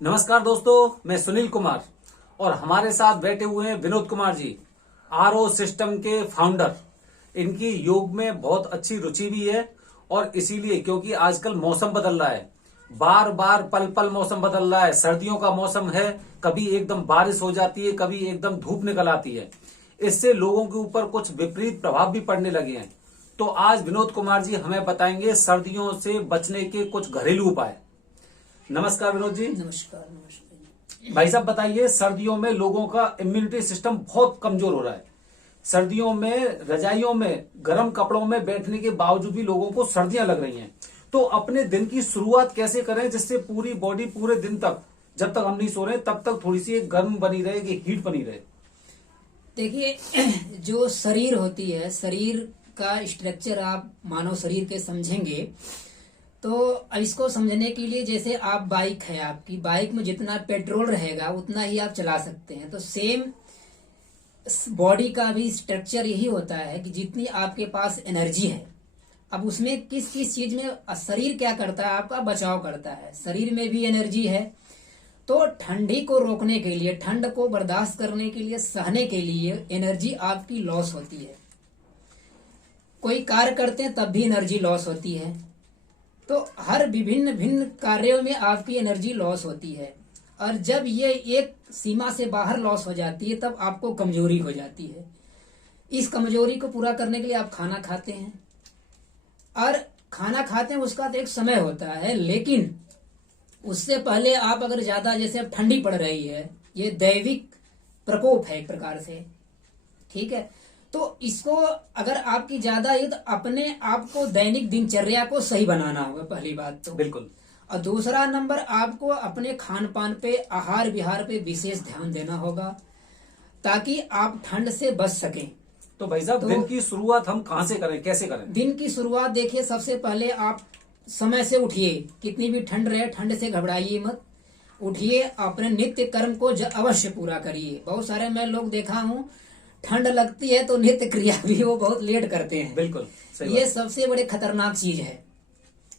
नमस्कार दोस्तों, मैं सुनील कुमार और हमारे साथ बैठे हुए हैं विनोद कुमार जी, आरओ सिस्टम के फाउंडर। इनकी योग में बहुत अच्छी रुचि भी है और इसीलिए क्योंकि आजकल मौसम बदल रहा है, बार बार पल पल मौसम बदल रहा है। सर्दियों का मौसम है, कभी एकदम बारिश हो जाती है, कभी एकदम धूप निकल आती है। इससे लोगों के ऊपर कुछ विपरीत प्रभाव भी पड़ने लगे हैं। तो आज विनोद कुमार जी हमें बताएंगे सर्दियों से बचने के कुछ घरेलू उपाय। नमस्कार विनोद जी। नमस्कार। नमस्कार भाई साहब, बताइए, सर्दियों में लोगों का इम्यूनिटी सिस्टम बहुत कमजोर हो रहा है। सर्दियों में रजाइयों में गर्म कपड़ों में बैठने के बावजूद भी लोगों को सर्दियां लग रही हैं। तो अपने दिन की शुरुआत कैसे करें जिससे पूरी बॉडी पूरे दिन तक, जब तक हम नहीं सो रहे तब तक थोड़ी सी गर्म बनी रहे, कि हीट बनी रहे। देखिए, जो शरीर होती है, शरीर का स्ट्रक्चर आप मानव शरीर के समझेंगे तो इसको समझने के लिए जैसे आप बाइक है, आपकी बाइक में जितना पेट्रोल रहेगा उतना ही आप चला सकते हैं। तो सेम बॉडी का भी स्ट्रक्चर यही होता है कि जितनी आपके पास एनर्जी है, अब उसमें किस किस चीज में शरीर क्या करता है, आपका बचाव करता है। शरीर में भी एनर्जी है, तो ठंडी को रोकने के लिए, ठंड को बर्दाश्त करने के लिए, सहने के लिए एनर्जी आपकी लॉस होती है। कोई कार्य करते हैं तब भी एनर्जी लॉस होती है। तो हर विभिन्न भिन्न कार्यों में आपकी एनर्जी लॉस होती है, और जब ये एक सीमा से बाहर लॉस हो जाती है तब आपको कमजोरी हो जाती है। इस कमजोरी को पूरा करने के लिए आप खाना खाते हैं, और खाना खाते हैं उसका तो एक समय होता है, लेकिन उससे पहले आप अगर ज्यादा, जैसे अब ठंडी पड़ रही है, ये दैविक प्रकोप है एक प्रकार से, ठीक है। तो इसको अगर आपकी ज्यादा है तो अपने आप को दैनिक दिनचर्या को सही बनाना होगा, पहली बात तो। बिल्कुल। और दूसरा नंबर, आपको अपने खान पान पे, आहार विहार पे विशेष ध्यान देना होगा ताकि आप ठंड से बच सकें। तो भाई साहब, दिन की शुरुआत हम कहाँ से करें, कैसे करें? दिन की शुरुआत देखिए, सबसे पहले आप समय से उठिए। कितनी भी ठंड रहे, ठंड से घबराइए मत, उठिए, अपने नित्य कर्म को अवश्य पूरा करिए। बहुत सारे मैं लोग देखा हूँ, ठंड लगती है तो नित्य क्रिया भी वो बहुत लेट करते हैं। बिल्कुल सही ये बात। सबसे बड़े खतरनाक चीज है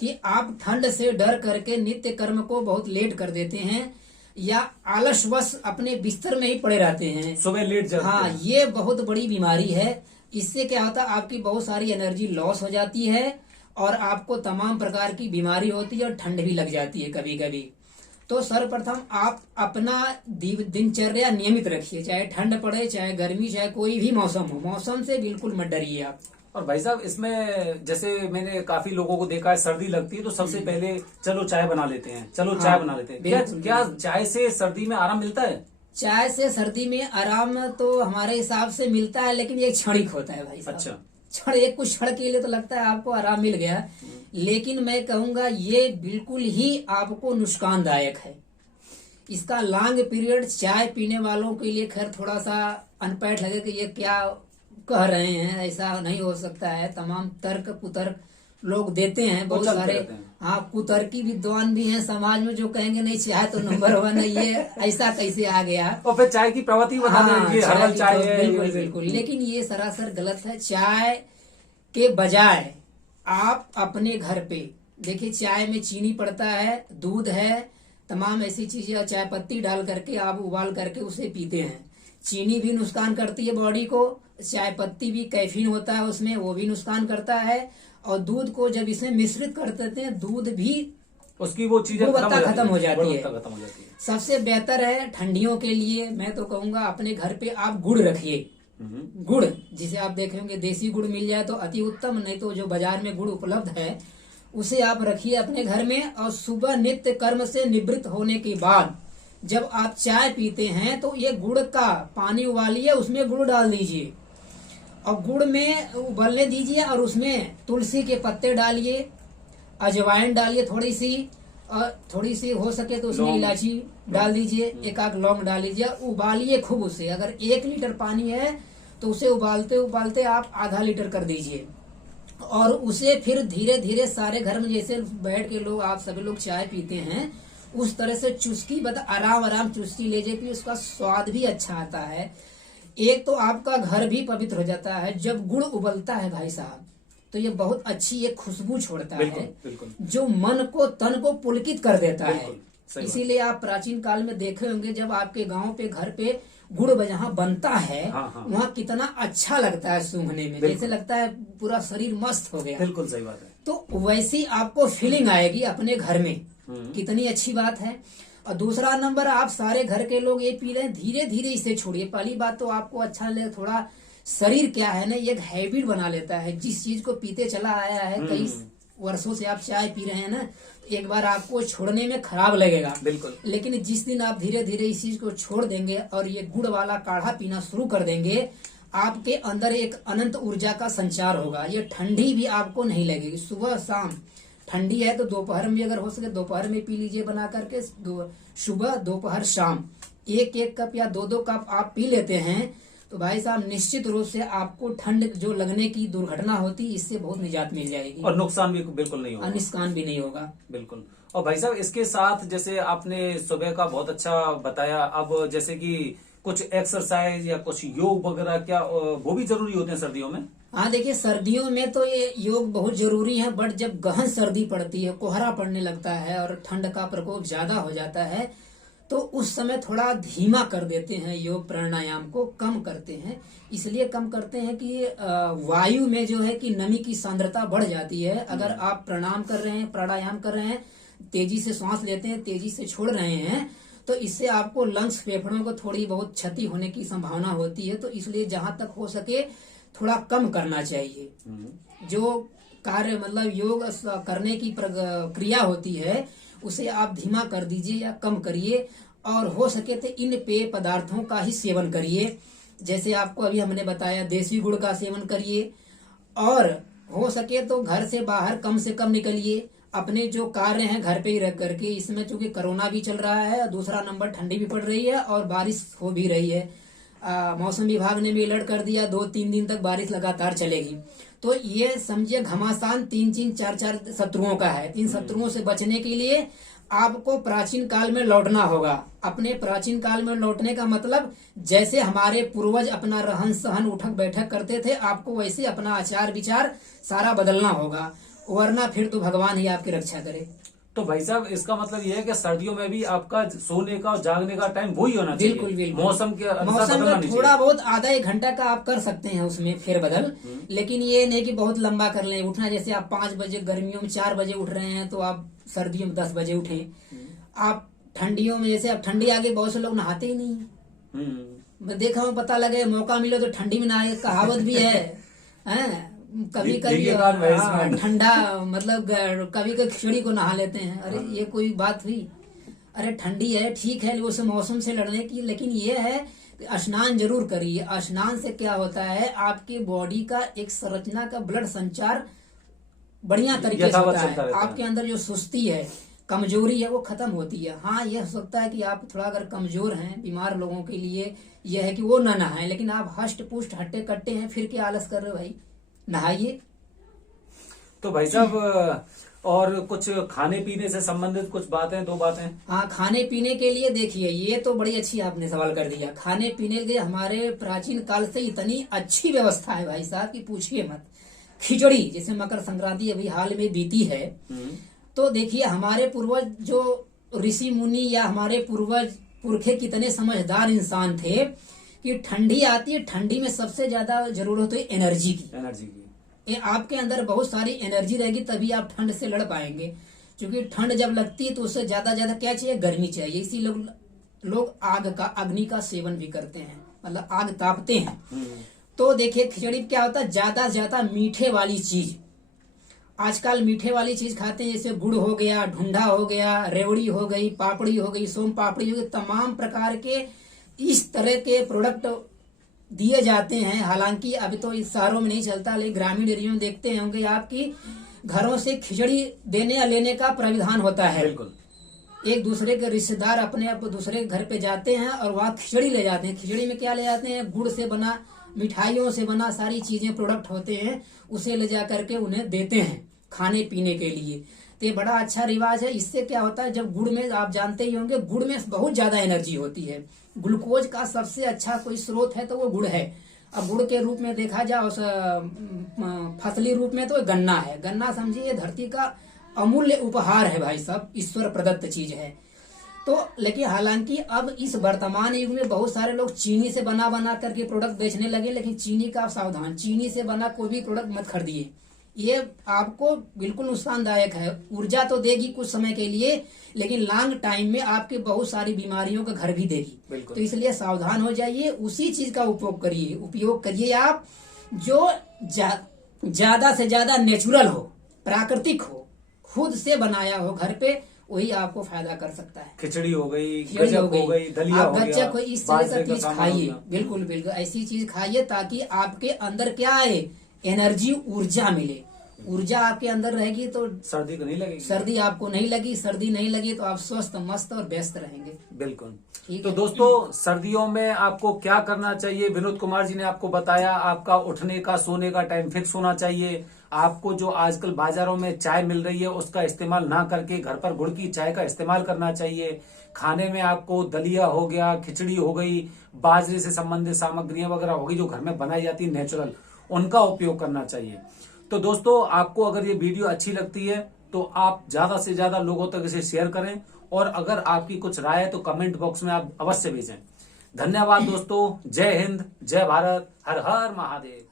कि आप ठंड से डर करके नित्य कर्म को बहुत लेट कर देते हैं, या आलसवश अपने बिस्तर में ही पड़े रहते हैं, सुबह लेट जाते हाँ, हैं। ये बहुत बड़ी बीमारी है। इससे क्या होता है, आपकी बहुत सारी एनर्जी लॉस हो जाती है और आपको तमाम प्रकार की बीमारी होती है और ठंड भी लग जाती है कभी कभी। तो सर्वप्रथम आप अपना दिनचर्या नियमित रखिए, चाहे ठंड पड़े, चाहे गर्मी, चाहे कोई भी मौसम हो, मौसम से बिल्कुल मत डरिए आप। और भाई साहब, इसमें जैसे मैंने काफी लोगों को देखा है, सर्दी लगती है तो सबसे पहले चलो चाय बना लेते हैं, चलो चाय बना लेते हैं। क्या चाय से सर्दी में आराम मिलता है? चाय से सर्दी में आराम तो हमारे हिसाब से मिलता है, लेकिन ये क्षणिक होता है भाई साहब। अच्छा। एक कुछ क्षण के लिए तो लगता है आपको आराम मिल गया, लेकिन मैं कहूंगा ये बिल्कुल ही आपको नुकसानदायक है। इसका लॉन्ग पीरियड चाय पीने वालों के लिए खैर थोड़ा सा अनपैठ लगे कि ये क्या कह रहे हैं, ऐसा नहीं हो सकता है। तमाम तर्क कुतर्क लोग देते हैं, बहुत सारे, हाँ, कुतर्की विद्वान भी हैं समाज में जो कहेंगे नहीं चाय तो नंबर 1 है, ये ऐसा कैसे आ गया, और फिर चाय की प्रवृत्ति बता देंगे, हर्बल चाय है। बिल्कुल बिल्कुल, लेकिन ये सरासर गलत है। चाय के बजाय आप अपने घर पे देखिए, चाय में चीनी पड़ता है, दूध है, तमाम ऐसी चीजें, चाय पत्ती डाल करके आप उबाल करके उसे पीते हैं। चीनी भी नुकसान करती है बॉडी को, चाय पत्ती भी कैफीन होता है उसमें, वो भी नुकसान करता है। और दूध को जब इसमें मिश्रित कर देते हैं, दूध भी उसकी वो चीजें गुणवत्ता खत्म हो जाती है। सबसे बेहतर है ठंडियों के लिए, मैं तो कहूंगा अपने घर पे आप गुड़ रखिए। गुड़ जिसे आप देखेंगे देसी गुड़ मिल जाए तो अति उत्तम, नहीं तो जो बाजार में गुड़ उपलब्ध है उसे आप रखिए अपने घर में। और सुबह नित्य कर्म से निवृत्त होने के बाद जब आप चाय पीते हैं तो ये गुड़ का पानी उबालिए, उसमें गुड़ डाल दीजिए और गुड़ में उबलने दीजिए, और उसमें तुलसी के पत्ते डालिए, अजवाइन डालिए थोड़ी सी, और थोड़ी सी हो सके तो उसमें इलायची डाल दीजिए, एक आध लौंग डाल लीजिए, उबालिए खूब उसे। अगर 1 लीटर पानी है तो उसे उबालते उबालते आप आधा लीटर कर दीजिए, और उसे फिर धीरे धीरे सारे घर में जैसे बैठ के लोग, आप सभी लोग चाय पीते हैं, उस तरह से चुस्की आराम आराम चुस्की ले जाए, उसका स्वाद भी अच्छा आता है। एक तो आपका घर भी पवित्र हो जाता है। जब गुड़ उबलता है भाई साहब, तो ये बहुत अच्छी एक खुशबू छोड़ता है, बिल्कुल। जो मन को, तन को पुलकित कर देता है। सही इसीलिए आप प्राचीन काल में देखे होंगे जब आपके गांव पे घर पे गुड़ जहाँ बनता है, हाँ, हाँ। वहाँ कितना अच्छा लगता है सूंघने में, बिल्कुल। जैसे लगता है पूरा शरीर मस्त हो गया। बिल्कुल सही बात है। तो वैसी आपको फीलिंग आएगी अपने घर में, कितनी अच्छी बात है। और दूसरा नंबर, आप सारे घर के लोग ये पी रहे हैं, धीरे धीरे इसे छोड़िए। पहली बात तो आपको अच्छा लगे, थोड़ा शरीर क्या है ना, एक हैबिट बना लेता है। जिस चीज को पीते चला आया है, कई वर्षों से आप चाय पी रहे हैं ना, एक बार आपको छोड़ने में खराब लगेगा, बिल्कुल। लेकिन जिस दिन आप धीरे धीरे इस चीज को छोड़ देंगे और ये गुड़ वाला काढ़ा पीना शुरू कर देंगे, आपके अंदर एक अनंत ऊर्जा का संचार होगा। ये ठंडी भी आपको नहीं लगेगी। सुबह शाम ठंडी है तो दोपहर में भी अगर हो सके दोपहर में पी लीजिए बना करके, सुबह दोपहर शाम एक एक कप या दो दो कप आप पी लेते हैं तो भाई साहब निश्चित रूप से आपको ठंड जो लगने की दुर्घटना होती है इससे बहुत निजात मिल जाएगी और नुकसान भी बिल्कुल नहीं होगा, नुकसान भी नहीं होगा। बिल्कुल। और भाई साहब इसके साथ जैसे आपने सुबह का बहुत अच्छा बताया, अब जैसे कि कुछ एक्सरसाइज या कुछ योग वगैरह क्या वो भी जरूरी होते हैं सर्दियों में? हाँ देखिए, सर्दियों में तो ये योग बहुत जरूरी है, बट जब गहन सर्दी पड़ती है, कोहरा पड़ने लगता है और ठंड का प्रकोप ज्यादा हो जाता है, तो उस समय थोड़ा धीमा कर देते हैं, योग प्राणायाम को कम करते हैं। इसलिए कम करते हैं कि वायु में जो है कि नमी की सांद्रता बढ़ जाती है। अगर आप प्राणायाम कर रहे हैं, प्राणायाम कर रहे हैं, तेजी से सांस लेते हैं, तेजी से छोड़ रहे हैं, तो इससे आपको लंग्स, फेफड़ों को थोड़ी बहुत क्षति होने की संभावना होती है। तो इसलिए जहां तक हो सके थोड़ा कम करना चाहिए। जो कार्य मतलब योग करने की क्रिया होती है उसे आप धीमा कर दीजिए या कम करिए, और हो सके तो इन पेय पदार्थों का ही सेवन करिए। जैसे आपको अभी हमने बताया, देसी गुड़ का सेवन करिए, और हो सके तो घर से बाहर कम से कम निकलिए। अपने जो कार्य हैं घर पे ही रह करके, इसमें चूंकि कोरोना भी चल रहा है, दूसरा नंबर ठंडी भी पड़ रही है और बारिश हो भी रही है। मौसम विभाग ने भी अलर्ट कर दिया 2-3 दिन तक बारिश लगातार चलेगी। तो ये समझिए घमासान 3-4 शत्रुओं का है। इन शत्रुओं से बचने के लिए आपको प्राचीन काल में लौटना होगा। अपने प्राचीन काल में लौटने का मतलब, जैसे हमारे पूर्वज अपना रहन सहन उठक बैठक करते थे, आपको वैसे अपना आचार विचार सारा बदलना होगा, वरना फिर तो भगवान ही आपकी रक्षा करे। तो भाई साहब इसका मतलब ये है कि सर्दियों में भी आपका सोने का और जागने का टाइम वही होना चाहिए। बिल्कुल बिल्कुल। मौसम के अनुसार मौसम बदलना में नहीं थोड़ा चाहिए। बहुत आधा एक घंटा का आप कर सकते हैं उसमें फेरबदल, लेकिन ये नहीं कि बहुत लंबा कर लें। उठना जैसे आप 5 बजे गर्मियों में 4 बजे उठ रहे हैं तो आप सर्दियों में 10 बजे उठें। आप ठंडियों में, जैसे अब ठंडी आ गई, बहुत से लोग नहाते ही नहीं है। मैं देखा हूँ, पता लगे मौका मिले तो ठंडी में नहाए, कहावत भी है, हैं? कभी कभी ठंडा मतलब कभी कभी खिचड़ी को नहा लेते हैं। अरे ये कोई बात हुई? अरे ठंडी है, ठीक है, उस मौसम से लड़ने की, लेकिन ये है कि स्नान जरूर करिए। स्नान से क्या होता है, आपकी बॉडी का एक संरचना का ब्लड संचार बढ़िया तरीके से होता है। आपके अंदर जो सुस्ती है, कमजोरी है, वो खत्म होती है। हाँ, यह हो सकता है कि आप थोड़ा अगर कमजोर हैं, बीमार लोगों के लिए यह है कि वो ना नहाएं, लेकिन आप हष्ट पुष्ट हट्टे कट्टे हैं, फिर क्या आलस कर रहे हो भाई, नहाइए। तो भाई साहब और कुछ खाने पीने से संबंधित कुछ बातें, 2 बातें? हाँ, खाने पीने के लिए देखिए, ये तो बड़ी अच्छी आपने सवाल कर दिया। खाने पीने के लिए हमारे प्राचीन काल से इतनी अच्छी व्यवस्था है भाई साहब कि पूछिए मत। खिचड़ी, जैसे मकर संक्रांति अभी हाल में बीती है, तो देखिए हमारे पूर्वज जो ऋषि मुनि या हमारे पूर्वज पुरखे कितने समझदार इंसान थे कि ठंडी आती है, ठंडी में सबसे ज्यादा जरूरत है एनर्जी की। ये आपके अंदर बहुत सारी एनर्जी रहेगी, तभी आप ठंड से लड़ पाएंगे। क्योंकि ठंड जब लगती है तो उससे ज्यादा क्या चाहिए, गर्मी चाहिए। इसी लोग अग्नि का सेवन भी करते हैं, मतलब आग तापते हैं। तो देखिए खिचड़ी क्या होता है, ज्यादा से ज्यादा मीठे वाली चीज। आजकल मीठे वाली चीज खाते हैं, जैसे गुड़ हो गया, ढूंढा हो गया, रेवड़ी हो गई, पापड़ी हो गई, सोम पापड़ी हो गई, तमाम प्रकार के इस तरह के प्रोडक्ट दिए जाते हैं। हालांकि अभी तो इस शहरों में नहीं चलता, लेकिन ग्रामीण एरिया में देखते होंगे आपकी घरों से खिचड़ी देने या लेने का प्राविधान होता है। बिल्कुल। एक दूसरे के रिश्तेदार अपने दूसरे के घर पे जाते हैं और वहाँ खिचड़ी ले जाते हैं। खिचड़ी में क्या ले जाते हैं, गुड़ से बना, मिठाइयों से बना सारी चीजें, प्रोडक्ट होते हैं, उसे ले जा करके उन्हें देते हैं खाने पीने के लिए। तो ये बड़ा अच्छा रिवाज है। इससे क्या होता है, जब गुड़ में, आप जानते ही होंगे, गुड़ में बहुत ज्यादा एनर्जी होती है। ग्लूकोज का सबसे अच्छा कोई स्रोत है तो वो गुड़ है। अब गुड़ के रूप में देखा जाए, उस फसली रूप में तो गन्ना है। गन्ना समझिए धरती का अमूल्य उपहार है भाई साहब, ईश्वर प्रदत्त चीज है। तो लेकिन हालांकि अब इस वर्तमान युग में बहुत सारे लोग चीनी से बना बना करके प्रोडक्ट बेचने लगे, लेकिन चीनी का सावधान, चीनी से बना कोई भी प्रोडक्ट मत खरीदिए, ये आपको बिल्कुल नुकसानदायक है। ऊर्जा तो देगी कुछ समय के लिए, लेकिन लॉन्ग टाइम में आपके बहुत सारी बीमारियों का घर भी देगी। तो इसलिए सावधान हो जाइए, उसी चीज का उपयोग करिए आप जो ज्यादा से ज्यादा नेचुरल हो, प्राकृतिक हो, खुद से बनाया हो घर पे, वही आपको फायदा कर सकता है। खिचड़ी हो गई, गजक हो गई, दलिया हो गया, बच्चे को इस तरह का चीज सामान खाइए, हो गया। बिल्कुल बिल्कुल ऐसी चीज खाइए ताकि आपके अंदर क्या आए, एनर्जी, ऊर्जा मिले। ऊर्जा आपके अंदर रहेगी तो सर्दी को नहीं लगेगी, सर्दी आपको नहीं लगी, सर्दी नहीं लगी तो आप स्वस्थ, मस्त और व्यस्त रहेंगे। बिल्कुल। ठीक तो है। दोस्तों, सर्दियों में आपको क्या करना चाहिए, विनोद कुमार जी ने आपको बताया। आपका उठने का, सोने का टाइम फिक्स होना चाहिए। आपको जो आजकल बाजारों में चाय मिल रही है उसका इस्तेमाल ना करके घर पर गुड़ की चाय का इस्तेमाल करना चाहिए। खाने में आपको दलिया हो गया, खिचड़ी हो गई, बाजरे से संबंधित सामग्रियां वगैरह हो गई जो घर में बनाई जाती है नेचुरल, उनका उपयोग करना चाहिए। तो दोस्तों, आपको अगर ये वीडियो अच्छी लगती है तो आप ज्यादा से ज्यादा लोगों तक इसे शेयर करें, और अगर आपकी कुछ राय है तो कमेंट बॉक्स में आप अवश्य भेजें। धन्यवाद दोस्तों। जय हिंद, जय भारत, हर हर महादेव।